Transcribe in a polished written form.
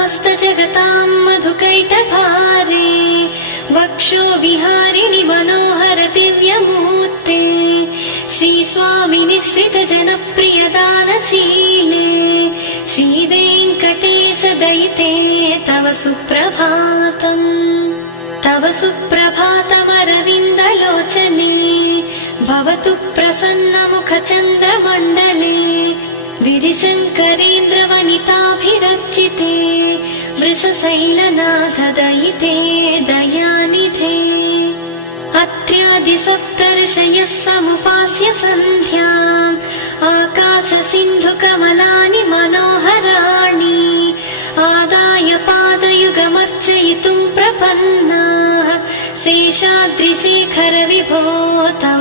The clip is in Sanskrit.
समस्त जगतां मधुकैटभारे वक्षो विहारिणि मनोहर दिव्यमूर्ते श्रीस्वामि निश्चित जनप्रिय दानशीले श्रीवेङ्कटेश दयिते तव सुप्रभातम्। तव सुप्रभातमरविन्दलोचने भवतु प्रसन्नमुखचन्द्रमण्डले गिरिशङ्करेन्द्रवनिताभिरर्चिते वृषशैलनाथ दयिते दयानिधे। अत्र्यादिसप्तर्षयः समुपास्य सन्ध्याम् आकाशसिन्धुकमलानि मनोहराणि आदाय पादयुगमर्चयितुम् प्रपन्नाः शेषाद्रिशेखर विभो तव